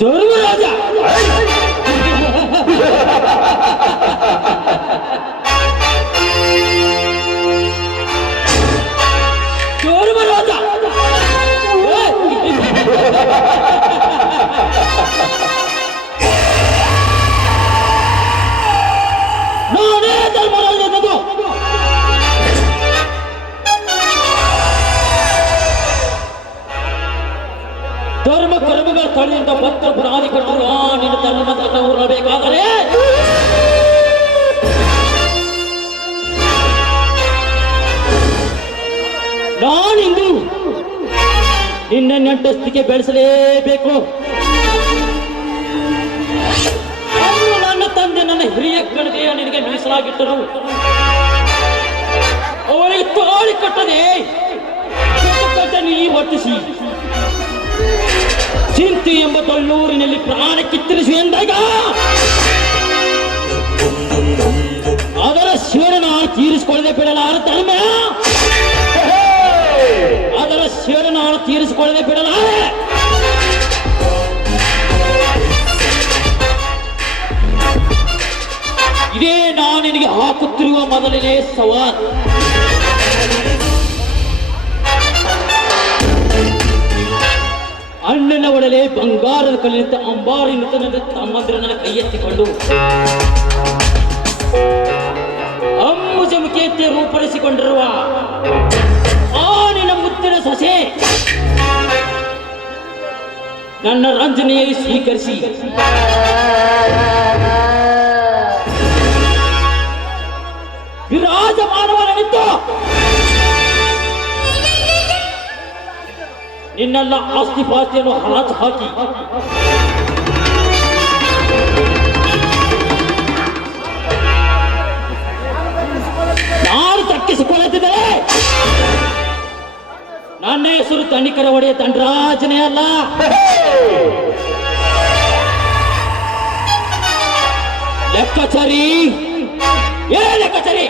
ಧರ್ಮರಾಜ ಧರ್ಮರಾಜ ನಾನೇ ಧರ್ಮರಾಜ ಅನ್ನೋದು ಧರ್ಮ ಕರ್ಮಗಳ ತಳಿಯಿಂದ ಭಕ್ತ ಪುರಾಣಿಕರು ನಿನ್ನ ಧರ್ಮದ ಊರಬೇಕಾದರೆ ನಾನಿಂದು ನಿನ್ನ ನೆಂಟಸ್ತಿಗೆ ಬೆಳೆಸಲೇಬೇಕು. ನನ್ನ ತಂದೆ ನನ್ನ ಹಿರಿಯ ಕಡೆಗೆ ನಿನಗೆ ಮೀಸಲಾಗಿಟ್ಟರು. ಅವರಿಗೆ ತಾಳಿ ಕಟ್ಟದೆ ನೀ ವರ್ತಿಸಿ ಚಿಂತೆ ಎಂಬ ತೊಳ್ಳೂರಿನಲ್ಲಿ ಪ್ರಾಣ ಕಿತ್ತರಿಸಿ ಎಂದಾಗ ಅದರ ಶಿವರನ ತೀರಿಸಿಕೊಳ್ಳದೆ ಬಿಡಲಾರ ಧರ್ಮ, ಅದರ ಶಿವರನ ತೀರಿಸಿಕೊಳ್ಳದೆ ಬಿಡಲಾರೆ. ಇದೇ ನಾನು ನಿನಗೆ ಹಾಕುತ್ತಿರುವ ಮೊದಲನೇ ಸವಾಲ್. ಅಣ್ಣನ ಒಡಲೆ ಬಂಗಾರದ ಕಲ್ಲಿನಿಂದ ಅಂಬಾರಿನಿಂದ ನನ್ನ ತಮ್ಮಂದಿರ ನನ್ನ ಕೈ ಎತ್ತಿಕೊಂಡು ಅಮ್ಮುಜಮುಖಿಯಂತೆ ರೂಪಡಿಸಿಕೊಂಡಿರುವ ಆ ನಿನ್ನ ಮುತ್ತಿನ ಸೊಸೆ ನನ್ನ ರಂಜನೆಯಲ್ಲಿ ಸ್ವೀಕರಿಸಿ ವಿರಾಜಮಾನವನಿತ್ತು ನಿನ್ನೆಲ್ಲ ಆಸ್ತಿ ಪಾಸ್ತಿಯನ್ನು ಹರಾಜು ಹಾಕಿ ನಾನು ತಕ್ಕಿಸಿಕೊಳ್ಳುತ್ತಿದ್ದರೆ ನನ್ನ ಹೆಸರು ತಣಿಕರ ಒಡೆಯ ದಂಡರಾಜನೇ ಅಲ್ಲ. ಲೆಕ್ಕಾಚಾರಿ ಲೆಕ್ಕಾಚಾರಿ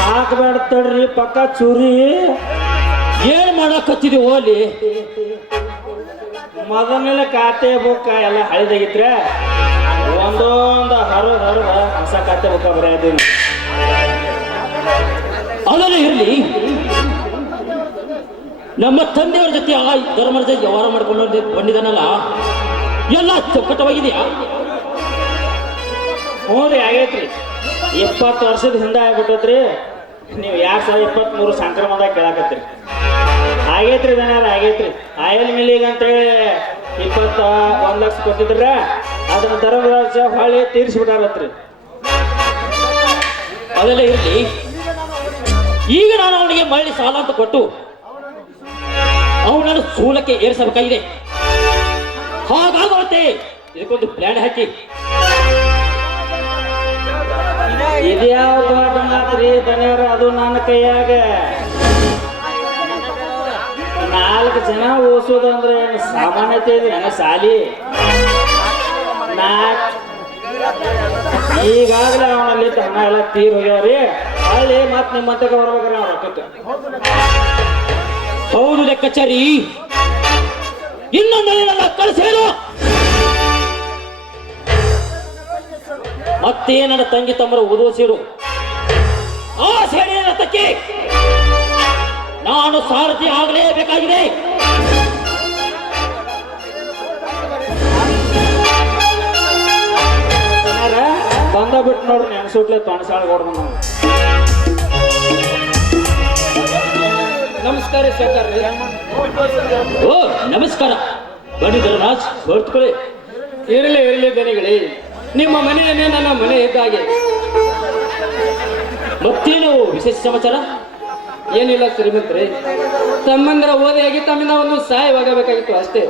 ಹಾಕಬೇಡ್ತಡ್ರಿ ಪಕ್ಕ ಚೂರಿ. ಏನ್ ಮಾಡಕತ್ತಿದೆ ಓಲಿ? ಮೊದಲನೇ ಖಾತೆ ಬುಕ್ಕ ಎಲ್ಲ ಹಳಿದಾಗಿದ್ರೆ ಒಂದೊಂದು ಹರದ ಹೊಸ ಖಾತೆ ಬುಕ್ಕ ಬರೆಯೋದೀನಿ. ಅದನ್ನ ಇರಲಿ, ನಮ್ಮ ತಂದೆಯವರ ಜೊತೆ ಆ ಧರ್ಮರಾಜ ವ್ಯವಹಾರ ಮಾಡ್ಕೊಂಡು ಬಂದಿದ್ದಾನಲ್ಲ, ಎಲ್ಲ ಚೊಕ್ಕಟವಾಗಿದೆಯಾ? ಹ್ಞೂ ರೀ, ಆಗೈತ್ರಿ. 20 ವರ್ಷದ ಹಿಂದೆ ಆಗ್ಬಿಟ್ಟತ್ರಿ. ನೀವು 2023 ಸಂಕ್ರಮಣದಾಗ ಕೇಳಾಕತ್ತೀರಿ. ಆಗೈತ್ರಿ ದನಾರ, ಆಗೈತ್ರಿ. ಆಯಲ್ ಮಿಲ್ಲಿಗೆ ಅಂತೇಳಿ 21 ಲಕ್ಷ ಕೊಟ್ಟಿದ್ರ, ಅದನ್ನ ಧರ್ಮರಾಜ ಹೊಳ್ಳಿ ತೀರಿಸ್ಬಿಟ್ಟಾರತ್ರಿ. ಅದೆಲ್ಲ ಇರಲಿ, ಈಗ ನಾನು ಅವನಿಗೆ ಮರಳಿ ಸಾಲ ಅಂತ ಕೊಟ್ಟು ಅವನನ್ನು ಸೂಲಕ್ಕೆ ಏರಿಸಬೇಕಾಗಿದೆ. ಹಾಗಾಗುತ್ತೆ ಇದಕ್ಕೊಂದು ಪ್ಲಾನ್ ಹಾಕಿ. ಇದ್ಯಾವ ದೊಡ್ಡ ಮಾತ್ರಿ ದನಿಯವ್ರ, ಅದು ನನ್ನ ಕೈಯಾಗ 4 ಜನ ಓಸೋದಂದ್ರೆ ಸಾಮಾನ್ಯತೆ ಇದೆ ನನ್ನ ಸಾಲಿ. ಈಗಾಗಲೇ ಅವನಲ್ಲಿ ಹಣ ಎಲ್ಲ ತೀರ್ ಹೋಗ್ಯಾವ್ರಿ. ಅಲ್ಲಿ ಮತ್ತೆ ನಿಮ್ಮಂತಕ್ಕೆ ಬರ್ಬೇಕ್ರಿ ಅವ್ರ ರೊಕ್ಕಕ್ಕೆ. ಹೌದು ಲೆಕ್ಕಾಚಾರಿ, ಇನ್ನೊಂದೆಲ್ಲ ಕಳಿಸೇನು? ಮತ್ತೆ ನನ್ನ ತಂಗಿ ತಮ್ಮರ ಓದುವ ಸೇರು ಆ ಸೇಡಿನ ತಕ್ಕಿ ನಾನು ಸಾರಥಿ ಆಗಲೇಬೇಕಾಗಿದೆ. ಬಂದ ಬಿಟ್ಟು ನೋಡ್ರಿ, ನೆನ್ಸುಟ್ಲೆ ತೊಣಸಾಳ ಕೊಡ್ದು ನಾವು. ನಮಸ್ಕಾರ ಶೇಖರ್ರಿ. ಓ ನಮಸ್ಕಾರ. ಬನ್ನಿ ಧರ್ಮರಾಜ್, ಹೊರತುಕೊಳ್ಳಿ. ಇರಲಿ ಇರಲಿ ದನಿಗಳೇ, ನಿಮ್ಮ ಮನೆಯನ್ನೇ ನನ್ನ ಮನೆ ಇದ್ದಾಗೆ. ಮತ್ತೇನು ವಿಶೇಷ ಸಮಾಚಾರ? ಏನಿಲ್ಲ ಶ್ರೀಮಂತರೇ, ತಮ್ಮಂದಿರ ಓದಿಯಾಗಿ ತಮ್ಮಿಂದ ಒಂದು ಸಹಾಯವಾಗಬೇಕಾಗಿತ್ತು ಅಷ್ಟೇ.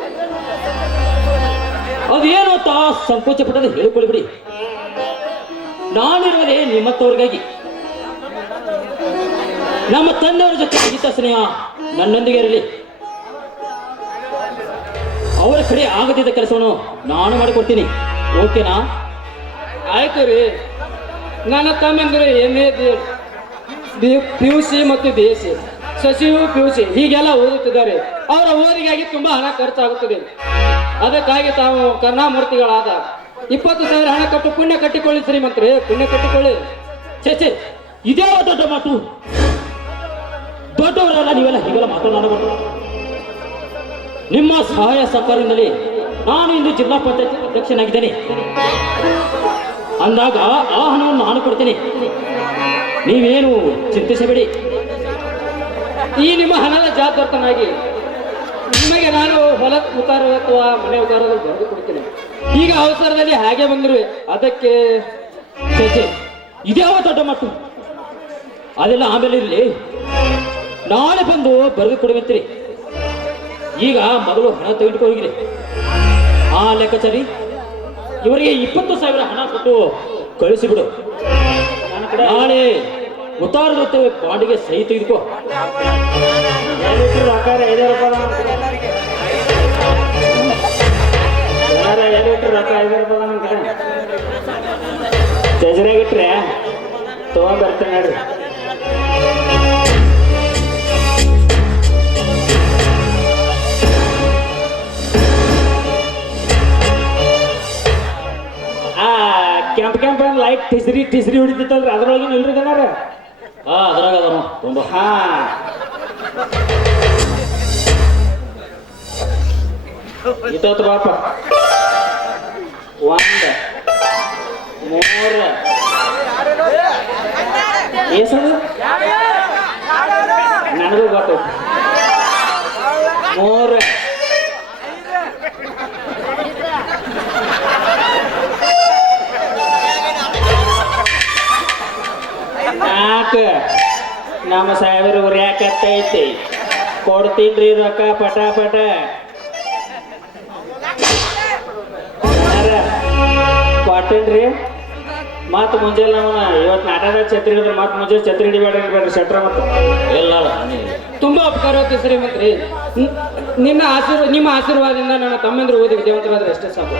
ಅದೇನು ಅಂತ ಸಂಕೋಚ ಪಟ್ಟದ ಹೇಳಿಕೊಳ್ಳಿಬಿಡಿ. ನಾನಿರುವುದೇ ನಿಮ್ಮತ್ತವ್ರಿಗಾಗಿ. ನಮ್ಮ ತಂದೆಯವರ ಜೊತೆ ಗೀತ ಸ್ನೇಹ ನನ್ನೊಂದಿಗೆ ಇರಲಿ. ಅವರ ಕಡೆ ಆಗದಿದ್ದ ಕೆಲಸವನ್ನು ನಾನು ಮಾಡಿಕೊಡ್ತೀನಿ. ಓಕೆನಾ? ಆಯ್ತು ರೀ. ನನ್ನ ತಮ್ಮೆಂದ್ರೆ MA PUC ಮತ್ತು BSc, ಶಶಿಯು PUC ಹೀಗೆಲ್ಲ ಓದುತ್ತಿದ್ದಾರೆ. ಅವರ ಓದಿಗಾಗಿ ತುಂಬಾ ಹಣ ಖರ್ಚಾಗುತ್ತದೆ. ಅದಕ್ಕಾಗಿ ತಾವು ಕರುಣಾಮೂರ್ತಿಗಳಾದ 20,000 ಹಣ ಕೊಟ್ಟು ಪುಣ್ಯ ಕಟ್ಟಿಕೊಳ್ಳಿ ಶ್ರೀಮಂತರೇ, ಪುಣ್ಯ ಕಟ್ಟಿಕೊಳ್ಳಿ. ಚೇಚೆ, ಇದೇ ದೊಡ್ಡ ಮಾತು. ದೊಡ್ಡವರೆಲ್ಲ ನೀವೆಲ್ಲ ಹೀಗೆಲ್ಲ ಮಾತನಾಡಬಾರ್ದು. ನಿಮ್ಮ ಸಹಾಯ ಸಹಕಾರದಿಂದಲೇ ನಾನು ಇಂದು ಜಿಲ್ಲಾ ಪಂಚಾಯತ್ ಅಧ್ಯಕ್ಷನಾಗಿದ್ದೇನೆ. ಅಂದಾಗ ಆ ಹಣವನ್ನು ನಾನು ಕೊಡ್ತೇನೆ, ನೀವೇನು ಚಿಂತಿಸಬೇಡಿ. ಈ ನಿಮ್ಮ ಹಣದ ಜಾತರ್ತನಾಗಿ ನಿಮಗೆ ನಾನು ಹೊಲ ಉತ್ತಾರ ಅಥವಾ ಮನೆ ಉತ್ತಾರದಲ್ಲಿ ಬರೆದು ಕೊಡ್ತೇನೆ. ಈಗ ಅವಸರದಲ್ಲಿ ಹಾಗೆ ಬಂದಿರುವೆ, ಅದಕ್ಕೆ ಚೇಚೆ, ಇದ್ಯಾವ ದೊಡ್ಡ ಮಾತು. ಅದೆಲ್ಲ ಆಮೇಲೆ ಇರಲಿ, ನಾಳೆ ಬಂದು ಬರೆದು ಕೊಡುವಂತೀರಿ. ಈಗ ಮೊದಲು ಹಣ ತೆಗೆದುಕೊಂಡು ಹೋಗಿರಿ. ಆ ಲೆಕ್ಕಾಚಾರಿ ಇವರಿಗೆ 20,000 ಹಣ ಕೊಟ್ಟು ಕಳಿಸಿಬಿಡು. ನಾಳೆ ಉತ್ತಾರದ ಬಾಂಡಿಗೆ ಸಹಿ ತೆಗೆದುಕೋ. ತೆಜರಾಗಿಟ್ರೆ ತಗೊಂಡ್ಬರ್ತೇನೆ ನೋಡ್ರಿ. ಕೆಂಪ ಲೈಟ್ ಟಿಸ್ರಿ ಹೊಡಿತೈತಲ್ರಿ, ಅದ್ರೊಳಗೇನು ಇಲ್ರಿ ಜನಾರ? ಅದ್ರಾಗ ಅದನು ತುಂಬ. ಇತ್ತೋತ್ ಬಾಪ. 1 3 ಏಸದು ನನಗೂ ಗೊತ್ತೈತಿ. 3 4 ನಮ್ಮ ಸಾವಿರ ಉರ್ಯಾಕತ್ತೈತಿ. ಕೊಡ್ತೀನ್ರಿ ರೊಕ್ಕ ಪಟ ಪಟ. ಕೊಟ್ಟೇನ್ರಿ. ಮತ್ ಮುಂಜಾನೆ ನಮ್ಮನ್ನ ಇವತ್ತು ನಾಟಕದಾಗ ಛತ್ರಿ ಹಿಡಿದ್ರೆ ಮತ್ ಮುಂಜಾನೆ ಛತ್ರಿ ಹಿಡಿಬೇಡ್ರಿ ಶೆಟ್ರ. ಮತ್ತು ಎಲ್ಲ ತುಂಬಾ ಉಪಕಾರ ಆಗುತ್ತೆ ಶ್ರೀಮಂತ್ರಿ. ನಿಮ್ಮ ಆಶೀರ್ವಾದದಿಂದ ನನ್ನ ತಮ್ಮೆಂದ್ರು ಓದಿ ವಿದ್ಯಾವಂತರಾದ್ರೆ ಅಷ್ಟೇ ಸಾಕು.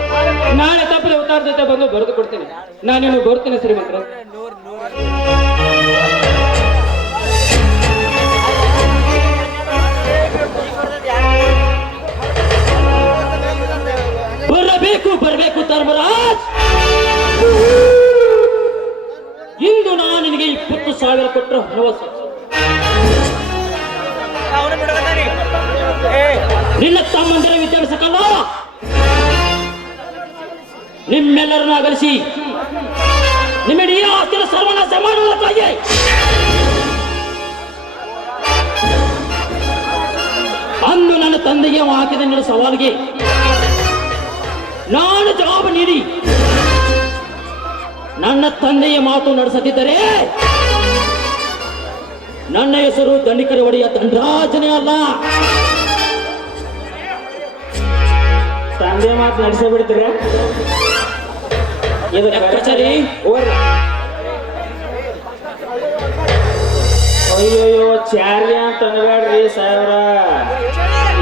ನಾಳೆ ತಪ್ಪದೆ ಉತ್ತಾರ ಜೊತೆ ಬಂದು ಬರೆದು ಕೊಡ್ತೇನೆ. ನಾನೇನು ಬರ್ತೀನಿ ಶ್ರೀಮಂತ್ರ. ಬರಬೇಕು ಧರ್ಮರಾಜ್. ಇಂದು ನಾನು ನಿನಗೆ 20,000 ಕೊಟ್ಟರೆ ಹಣವಸ. ನಿನ್ನ ತಮ್ಮಂದಿರ ವಿದ್ಯಾಭ್ಯಾಸಕ್ಕಲ್ಲ, ನಿಮ್ಮೆಲ್ಲರನ್ನು ಅಗಲಿಸಿ ನಿಮ್ಮ ಇಡೀ ಆಸ್ತಿಯ ಸರ್ವನಾಶ ಮಾಡುವುದಕ್ಕಾಗಿ. ಅಂದು ನನ್ನ ತಂದೆಗೆ ಹಾಕಿದ ನಿನ್ನ ಸವಾಲಿಗೆ ನಾನು ಜವಾಬು ನೀಡಿ ನನ್ನ ತಂದೆಯ ಮಾತು ನಡೆಸದಿದ್ದರೆ ನನ್ನ ಹೆಸರು ದಂಡಿಕರಿ ಒಡೆಯ ದಂಡರಾಜನೇ ಅಲ್ಲ. ತಂದೆ ಮಾತು ನಡೆಸ ಬಿಡ್ತೀರ? ಲೆಕ್ಕಾಚಾರಿ, ಅಯ್ಯೋಯ್ಯೋ ಚಾರ್ಯ ಅಂತ ಅನ್ಬೇಡ್ರಿ ಸಾವ್ರ,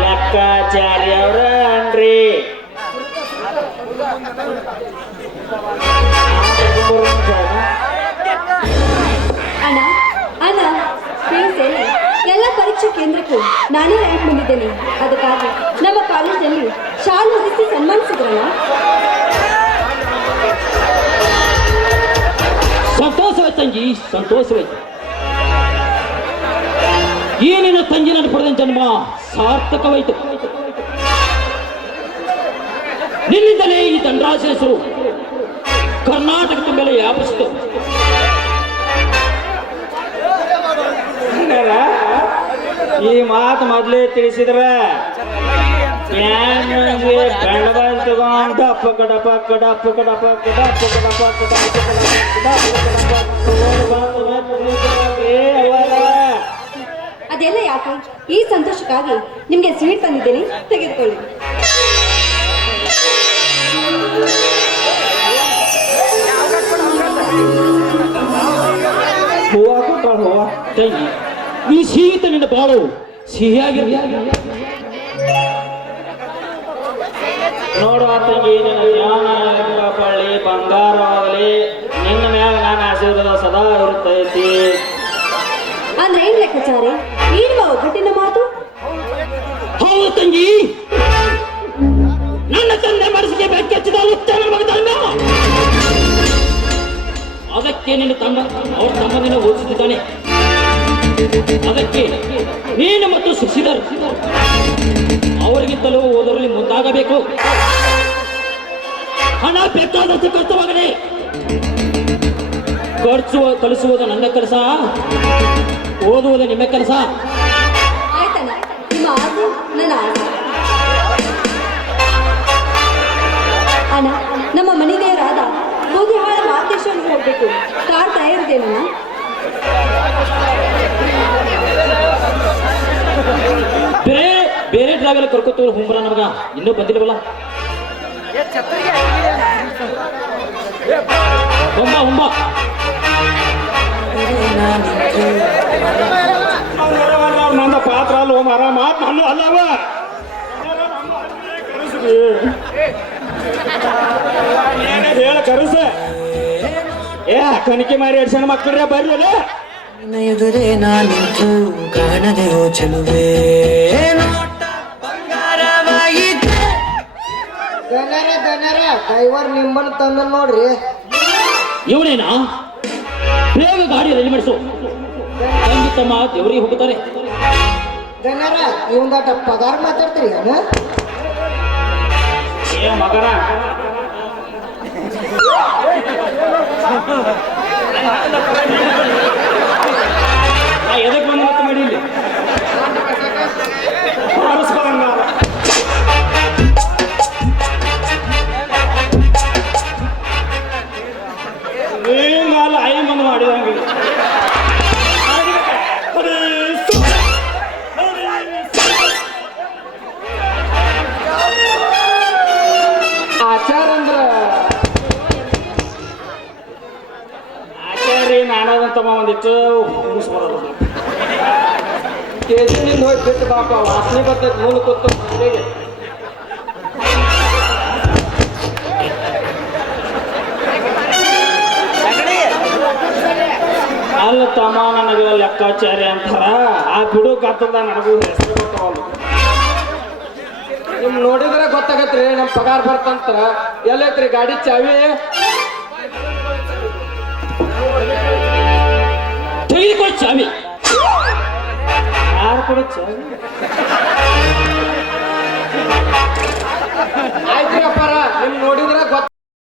ಲೆಕ್ಕಾಚಾರ್ಯ ಅವ್ರ ಅನ್ರಿ. ಅಣ್ಣ ಅಣ್ಣ ತಿಳಿಸೇನೆ, ಎಲ್ಲ ಪರೀಕ್ಷಾ ಕೇಂದ್ರಕ್ಕೂ ನಾನೇ ರ್ಯಾಂಕ್ ಬಂದಿದ್ದೇನೆ. ಅದಕ್ಕಾಗಿ ನಮ್ಮ ಕಾಲೇಜಿನಲ್ಲಿ ಶಾಲೆ ಹೊದಿಸಿ ಸನ್ಮಾನಿಸಿದ್ರಲ್ಲ. ಸಂತೋಷವಾಯ್ತು ತಂಗಿ, ಸಂತೋಷವಾಯ್ತು. ಈ ನಿನ್ನ ತಂಗಿ ನನ್ನ ಪಡೆದ ಜನ್ಮ ಸಾರ್ಥಕವಾಯಿತು. ನಿನ್ನಿಂದಲೇ ಈ ದಂಡರಾಜ ಹೆಸರು ಕರ್ನಾಟಕದ ಮೇಲೆ ವ್ಯಾಪಿಸಿತು. ಈ ಮಾತು ಮೊದಲೇ ತಿಳಿಸಿದ್ರ ಬಂಡವಾಳ ತಗೊಂಡು ಅಪ್ಪ ಕಡಪ ಕಡಪ ಕಡಪ ಕಡಪ ಕಡಪ ಅದೆಲ್ಲ ಯಾಕೆ? ಈ ಸಂತೋಷಕ್ಕಾಗಿ ನಿಮ್ಗೆ ಸ್ವೀಟ್ ತಂದಿದ್ದೇನೆ, ತೆಗೆದುಕೊಳ್ಳಿ. ಹೂವ ಕೊಟ್ಟಾಳ ಹೂವ. ತಂಗಿ, ಈ ಶೀತ ನಿನ್ನ ಬಾಳು ಸಿಹಿಯಾಗಿರಲಿ. ನೋಡುವ ತಂಗಿ, ನನ್ನ ಧ್ಯಾನ ಆಶೀರ್ವಾದ ಸದಾ ಇರುತ್ತೈತಿ. ಅಂದ್ರೆ ಏನ್ ಲೆಕ್ಕಾಚಾರಿ? ಏನು ಒಗ್ಗಟ್ಟಿನ ಮಾತು? ಹೌದು ತಂಗಿ, ನನ್ನ ತಂದೆ ಮನಸ್ಸಿಗೆ ಬೆಕ್ಕೆಚ್ಚಿದ ಉತ್ತಮ ಮಗದಲ್ಲ. ಅದಕ್ಕೆ ನಿನ್ನ ತಮ್ಮ ಅವ್ರ ತಮ್ಮನಿಂದ ಓದಿಸಿದ್ದಾನೆ. ಅದಕ್ಕೆ ನೀನು ಮತ್ತು ಸುಶೀಲರ್ ಅವರಿಗಿಂತಲೂ ಓದರಲ್ಲಿ ಮುಂದಾಗಬೇಕು. ಹಣ ಬೇಕಾದಷ್ಟು ಖರ್ಚವಾಗದೆ ಕಲಿಸುವುದು ನನ್ನ ಕೆಲಸ, ಓದುವುದು ನಿಮ್ಮ ಕೆಲಸ. ಆಯ್ತಣ್ಣ, ನಿಮ್ಮ ಆಸೆ ನನ್ನ ಆಸೆ. ಅಣ್ಣ, ನಮ್ಮ ಮನೆದೇವರಾದ ಬೂದಿಹಾಳ ಮಹಾದೇಶ್ವರನಿಗೆ ಹೋಗ್ಬೇಕು. ಕಾರ್ ತಯಾರಿದೇನಣ್ಣ? ಬೇರೆ ಬೇರೆ ಡ್ರೈವರ್ ಕರ್ಕೊತ ಹುಂಬರ ನಮಗ ಇನ್ನೂ ಬಂದಿಲ್ವಲ್ಲ. ಹುಂಬ ಹುಂಬ ನನ್ನ ಪಾತ್ರ ಅಲ್ಲೋ ಮರ ಮಾತು ಅಲ್ಲೂ ಅಲ್ಲವ. ಹೇಳ ಕರುಸ ಏ ಕಣಿಕೆ ಮಾರಿ ಎಡ್ಸಣ ಮಕ್ಕಳ್ರೆ ಬರ್ರಿ ಅಲ್ಲ. ಎದುರೇ ನಾನಿಂತು ಕಾಣದೆಯೋ ಚೆಲುವೆ ನೋಟ ಬಂಗಾರವಾಯಿತೆ. ದನರ ಡ್ರೈವರ್ ನಿಮ್ಮನ್ನ ತಂದ ನೋಡ್ರಿ. ಇವನೇನಾ? ಬೇಗ ಗಾಡಿ ರೆಡಿ ಮಾಡಿಸು. ತಂಗಿ ತಮ್ಮ ದೇವರಿಗೆ ಹೋಗುತ್ತಾರೆ. ದನರ ಇವಂದಾಟ ಪಗಾರ ಮಾತಾಡ್ತೀರಿ ಅಣ್ಣ? ಏ ಮಗನ ಎದಕ್ ಬಂದ ಮತ್ತೆ ಮಾಡಿ ಇಲ್ಲಿ ನೀಂಗಾಲ ಐ ಬಂದು ಮಾಡಿದಂಗೆ. ಆಚಾರ ಅಂದ್ರ ಆಚಾರ್ಯ ನಾನದಂತ ಒಂದಿಟ್ಟು ಮುಗಿಸ್ಬರೋದು. ಕೇಜಿನಿಂದ ಹೋಗಿ ಬಿಟ್ಟು ಬಾಪ, ವಾಸನೆ ಬರ್ತೈತೆ ಮೂಲ ಕೂತು ಮನೆಗೆ. ಅಲ್ಲ ತಮ್ಮ ನನಗೆ ಲೆಕ್ಕಾಚಾರ್ಯ ಅಂತಾರ. ಆ ಬಿಡು ಕತ್ತದ ನನಗೂ ಹೆಸರು ಗೊತ್ತವಲ್ಲ. ನಿಮ್ ನೋಡಿದ್ರೆ ಗೊತ್ತಾಗತ್ರಿ ನಮ್ ಪಗಾರ ಬರ್ತಂತರ. ಎಲ್ಲೈತ್ರಿ ಗಾಡಿ ಚಾವಿ? ತೆಗೆದುಕೊಳ್ಳಿ ಚಾವಿ. ಯಾರು ಕೊಡ ಆಯ್ತ್ರಿ ಅಪ್ಪಾರ, ನಿಮ್ ನೋಡಿದ್ರೆ ಗೊತ್ತ